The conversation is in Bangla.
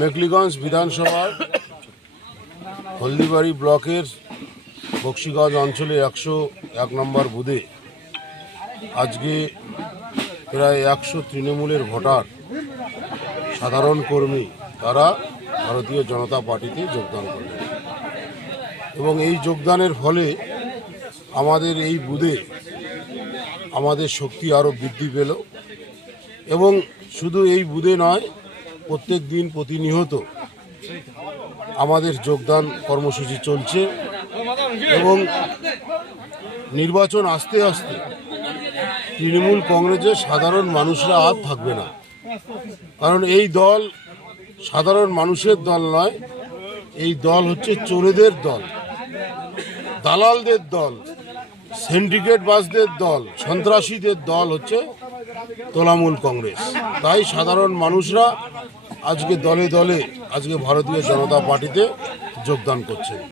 মেকলিগঞ্জ বিধানসভার হলদিবাড়ি ব্লকের বক্সিগঞ্জ অঞ্চলে একশো এক নম্বর বুধে আজকে প্রায় একশো তৃণমূলের ভোটার সাধারণ কর্মী তারা ভারতীয় জনতা পার্টিতে যোগদান করলেন। এবং এই যোগদানের ফলে আমাদের এই বুধে আমাদের শক্তি আরও বৃদ্ধি পেল। এবং শুধু এই বুধে নয় প্রত্যেক দিন প্রতিনিয়ত আমাদের যোগদান কর্মসূচি চলছে এবং নির্বাচন আসতে আসতে তৃণমূল কংগ্রেসের সাধারণ মানুষরা আর থাকবে না। কারণ এই দল সাধারণ মানুষের দল নয়, এই দল হচ্ছে চোরেদের দল, দালালদের দল সিন্ডিকেট বাসদের দল, সন্ত্রাসীদের দল হচ্ছে তোলামূল কংগ্রেস। তাই সাধারণ মানুষরা আজকে দলে দলে আজকে ভারতীয় জনতা পার্টিতে যোগদান করছেন